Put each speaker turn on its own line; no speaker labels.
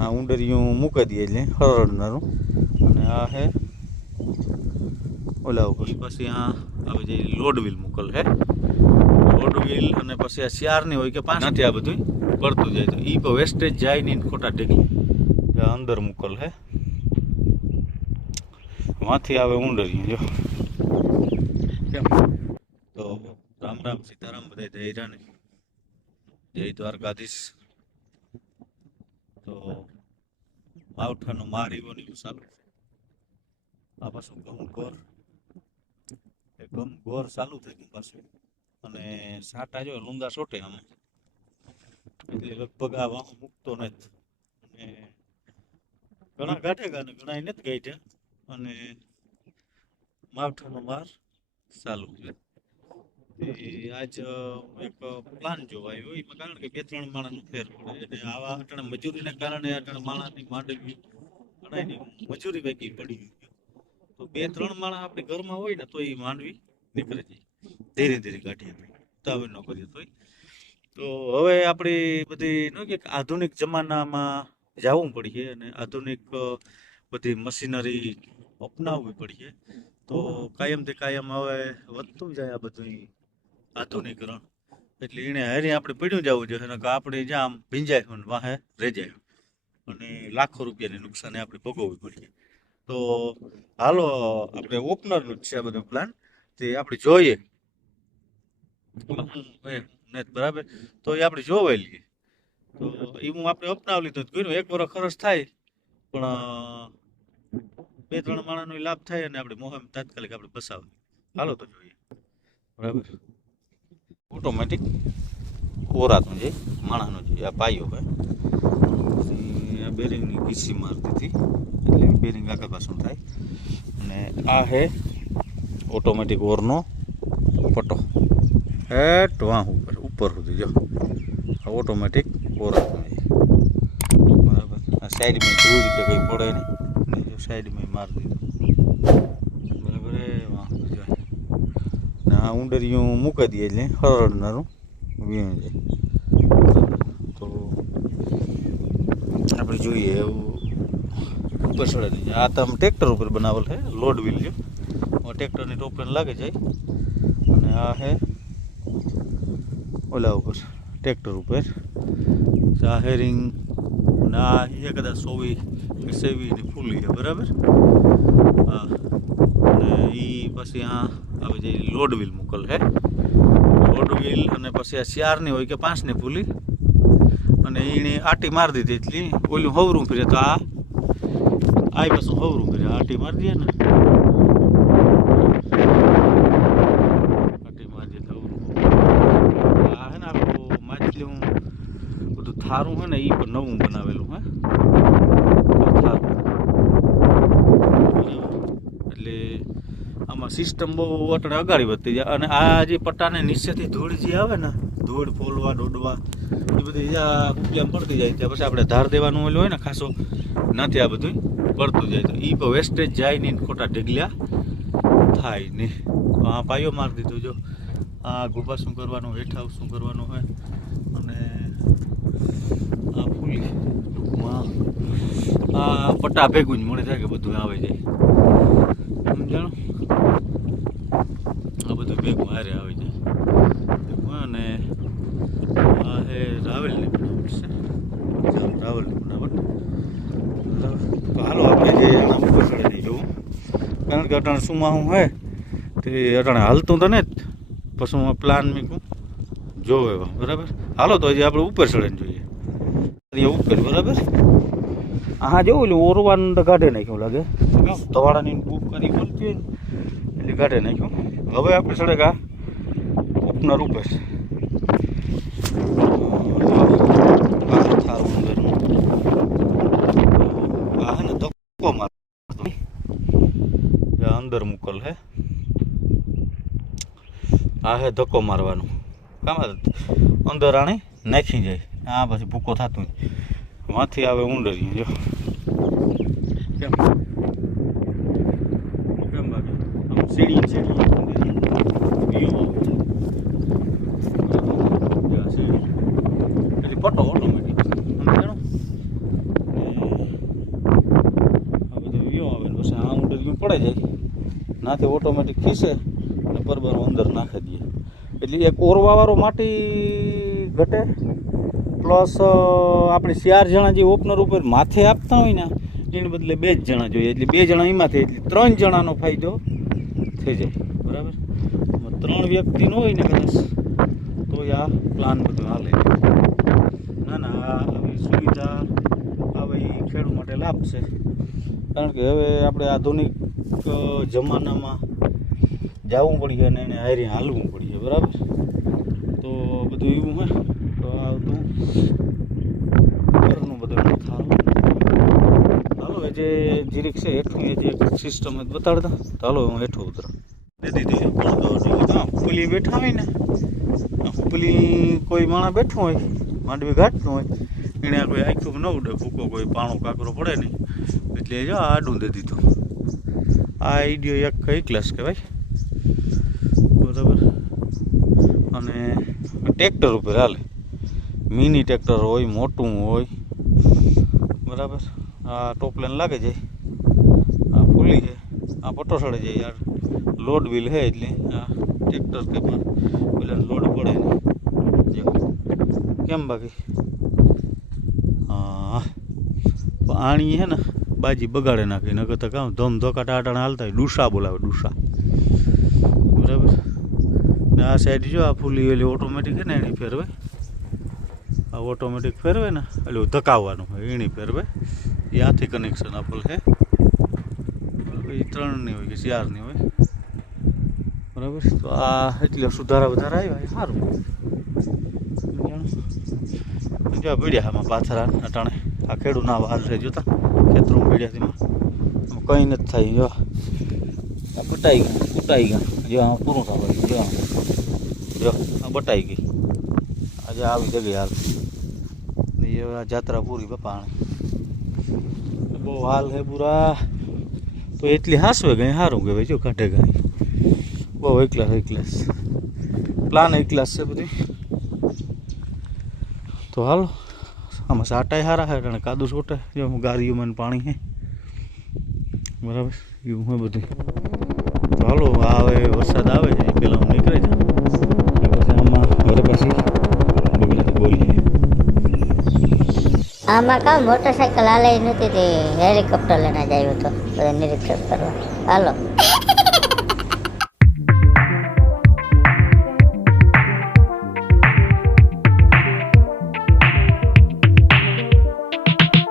આ ઉંડરિયું મૂકી દઈએ એટલે હરડનારું અને આ હે ઓલા ઉપર. પછી આ આવે છે લોડ વ્હીલ મૂકલ હે, લોડ વ્હીલ અને પછી આ ચારની હોય કે પાંચ નથી આ બધું પડતું જાય તો એ પણ વેસ્ટેજ જાય નહીં ને ખોટા ટેકલી આ અંદર મૂકલ હે. માંથી આવે ઉંડરિયું, જો. કેમ? તો રામ રામ સીતારામ બધા જય રાને જય દ્વારકાધીશ. તો માવઠાનો માર એવો ને એવું ચાલુ છે. આ પાછું ગમ ગોર? એ ગમ ગોર ચાલુ થઈ ગયું અને સાટા જો લૂંદા સોટે આમાં એટલે લગભગ આ વાહ મૂકતો નથી. અને ઘણા ગાંઠેગા ગાને ઘણા નથી ગાઢ્યા. અને માવઠાનો માર ચાલુ છે. આજ એક પ્લાન જોવાયો એમાં કારણ કે બે ત્રણ માણસનો ફેર પડે. એટલે આવા અટાણે મજૂરીને કારણે અટાણે માણસની માંડવી ઘણાયની મજૂરી વેગી પડી તો બે ત્રણ માણસ આપણે ઘરમાં હોય ને, તો એ માંડવી નીકળી જાય. ધીરે ધીરે કાઢીએ ઉતાવળ ન કરીએ તોય. તો હવે આપણી બધી, ન કે આધુનિક જમાનામાં જવું પડીએ અને આધુનિક બધી મશીનરી અપનાવવી પડીએ. તો કાયમથી કાયમ હવે વધતું જાય આ બધું આધુનિકરણ. એટલે એને હારી આપણે પડ્યું જવું જોઈએ કે આપણે જ્યાં આમ ભીંજાય હોય ને વાહે રેજાય અને લાખો રૂપિયાની નુકસાની આપણે ભોગવવી પડીએ તો હાલો, આપણે ઓપનરનું જ છે આ બધો પ્લાન તે આપણે જોઈએ. બરાબર. તો એ આપણે જોવાઈ લઈએ. તો એ હું આપણે અપનાવી લીધું કર્યું. એક વર્ષ ખર્ચ થાય, પણ બે ત્રણ માણસનો લાભ થાય અને આપણે મોહમ તાત્કાલિક આપણે બસાવી હાલો તો જોઈએ. બરાબર. ઓટોમેટિક ઓરાતું છે માણસનો છે આ પાયો હોય. બેરિંગની ગીસી મારતી હતી. એટલે બેરિંગ આગળ પાછું થાય. અને આ હે ઓટોમેટિક ઓરનો પટો હેટ વાહ ઉપર ઉપર સુધી, જો. આ ઓટોમેટિક ઓરાતું છે બરાબર. આ સાઈડમાં જોયું કે કંઈ પડે નહીં. સાઈડમાં મારી દીધું બરાબર એ વાહ જો ને આ ઉંડરિયું મૂકી દઈએ એટલે હરડનારું વીણ જાય. તો આપણે જોઈએ એવું ઉપર ચડે દઈએ આ તો આમ ટ્રેક્ટર ઉપર બનાવેલ છે, લોડ વ્હીલ ટ્રેક્ટરની ટોપર લાગે જાય અને આ છે ઓલા ઉપર, ટ્રેક્ટર ઉપર. આ હેરિંગ અને આ એ કદાચ સોવી કે સેવી ને ફૂલી છે, બરાબર? હા. અને એ પછી આ આવે જે લોડ વ્હીલ મૂકલ છે લોડ વ્હીલ અને પછી આ ચારની હોય કે પાંચની ફૂલી. અને એણે આટી મારી દીધી એટલી. ઓલું હવરું ફીરે તો આ આ પાછું હવરું ફીરે, આટી મારી દે ને આટી મારી દે તો હવરું આ હે ને આપણું માછલી હું બધું થારું હોય ને એ પણ નવું બનાવેલું હે. એટલે આમાં સિસ્ટમ બહુ અટણે અગાડી વધતી જાય. અને આ જે પટ્ટાને નીચેથી ધૂળ જે આવે ને, ધૂળ, ફોલવા દોડવા એ બધી જ્યાં ઉપજામ પડતી જાય ત્યાં પછી આપણે ધાર દેવાનું ઓલું હોય ને, ખાસો નથી આ બધું પડતું જાય. તો એ પણ વેસ્ટેજ જાય નહીં ખોટા ઢગલ્યા થાય નહીં. આ પાયો મારી દીધું જો. આ ગુબા શું કરવાનું હેઠા શું કરવાનું હોય આ ફૂલી ટૂંકમાં. આ પટ્ટા ભેગું જ મળે થાય કે બધું આવે જાય સમજાણો? આ બધું ભેગું હારે આવી જાય અને આ હે રાવલની બનાવટ છે. જામ બનાવટ. હાલો આપણે જે ઉપર ચડે નહીં જોવું. કારણ કે અટાણે સુમાં હું, તે અટાણે હાલતું તો ને જ પછી હું પ્લાન મૂકું. જોવે બરાબર? હાલો તો હજી આપણે ઉપર ચડે જોઈએ. અહીંયા ઉપર બરાબર? હા જો ઓલું ઓરવાનું તો કાઢે નાખ્યું લાગે. તવાડાની બુક કરી ખોલતી એટલે કાઢે નાખ્યું. હવે આપણે ઓપનર ઉપર આ આ હે ને ધક્કો મારતો અંદર મુકલ હે. આ હે ધક્કો મારવાનું. કામ અંદર આણે નાખી જાય. આ પછી ભૂકો થતું માંથી આવે ઊંડરી, જો. કેમ? કેમ આમ સીડી સીડી પટો ઓટોમેટિક આ બધું વ્યૂ આવે પછી આ ઊંડરી પડે જાય. નાથી ઓટોમેટિક ખીસે અને પરબરો અંદર નાખી દે. એટલે એક ઓરવાવાળો માટી ઘટે. પ્લસ આપણે ચાર જણા જે ઓપનર ઉપર માથે આપતા હોય ને, એને બદલે બે જ જણા જોઈએ. એટલે બે જણા એમાંથી, એટલે ત્રણ જણાનો ફાયદો થઈ જાય. બરાબર? ત્રણ વ્યક્તિ ન હોય ને કદાચ, તો આ પ્લાન બધો હાલે. ના ના, આ આવી સુવિધા આવે ઈ ખેડૂત માટે લાભ છે કારણ કે હવે આપણે આધુનિક જમાનામાં જવું પડીએ અને એને હારી હાલવું પડીએ બરાબર? તો બધું એવું હે તો આ બધું ઘરનું બધું ન હાલો એ જે જીરીક છે હેઠું એ જે સિસ્ટમ બતાડતા. તો હાલો હું હેઠું ઉતર. હુપલી બેઠા હોય ને આ હુપલી કોઈ માણસ બેઠું હોય માંડવી ઘાટનું હોય એને આ કોઈ આખું ન ઉડે ભૂકો કોઈ પાણો કાકરો પડે નહીં. એટલે જો આ આડું દે દીધું. આ આઈડિયો એક કઈ ક્લાસ કહેવાય. બરાબર. અને ટ્રેક્ટર ઉપર હાલે. મિની ટ્રેક્ટર હોય, મોટું હોય. બરાબર? આ ટોપલેન લાગે જાય આ ફૂલી છે. આ પટ્ટો સડે જાય યાર. લોડ બિલ હે એટલે. આ ટ્રેક્ટર કે પણ લોડ પડે જો. કેમ બાકી? હા. આણી હે ને, બાજી બગાડે નાખી. નકર તો કામ ધમ ધોકા ટાટાણા હાલતા ડુસા બોલાવે, ડુસા. બરાબર? ને આ સાઈડ જો આ ફૂલી ઓલી ઓટોમેટિક છે ને, એની ફેરવે. ઓટોમેટિક ફેરવે ને, એટલે ધકાવવાનું હોય એની ફેરવે. એ આથી કનેક્શન આપેલ છે. એ ત્રણની હોય કે ચારની હોય. બરાબર? તો આ એટલે સુધારા વધારા આવ્યા, એ સારું? જો પીડ્યા આમાં પાથરા અટાણે. આ ખેડૂ ના હાલ છે, જોતા. ખેતરું પીડ્યા તેમાં. કંઈ નથી થાય, જો. બટાઈ ગયા બટાઈ ગયા. જો આમાં પૂરું થવા જો. જો, આ બટાઈ ગઈ. આજે આવી જગ્યાએ હાલ. આ જાત્રા પૂરી બપાણી બહુ હાલ હે પૂરા તો એટલી હાસવે ગઈ સારું કહેવાય. જો કાંઠે ગઈ બહુ એકલા એકલાસ પ્લાન એકલાસ છે બધી. તો હાલો. આમાં સાટાય સારા હે અને કાદુ છોટે. જો ગારીઓ મને પાણી હે. બરાબર? એવું હોય બધું તો હાલો આવે વરસાદ આવે છે હું નીકળી છે પછી આમાં ઘરે પછી બગડે બોલીએ
આમાં કામ મોટરસાયકલ હાલે નથી તે હેલિકોપ્ટર લઈને જ આવ્યો હતો બધા નિરીક્ષણ કરવા. હાલો.